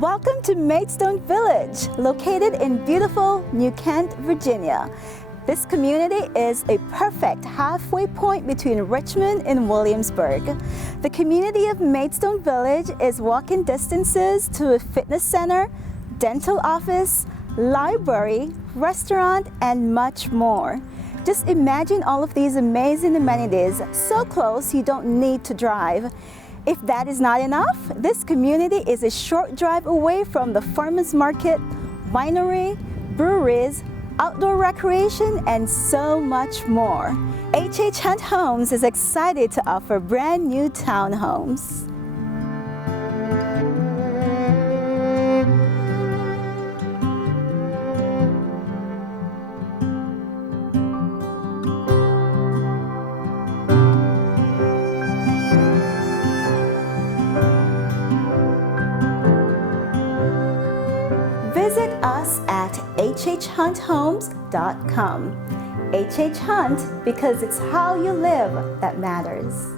Welcome to Maidstone Village, located in beautiful New Kent, Virginia. This community is a perfect halfway point between Richmond and Williamsburg. The community of Maidstone Village is walking distances to a fitness center, dental office, library, restaurant, and much more. Just imagine all of these amazing amenities so close you don't need to drive. If that is not enough, this community is a short drive away from the farmers market, winery, breweries, outdoor recreation, and so much more. H.H. Hunt Homes is excited to offer brand new townhomes. Visit us at hhhunthomes.com. H.H. Hunt, because it's how you live that matters.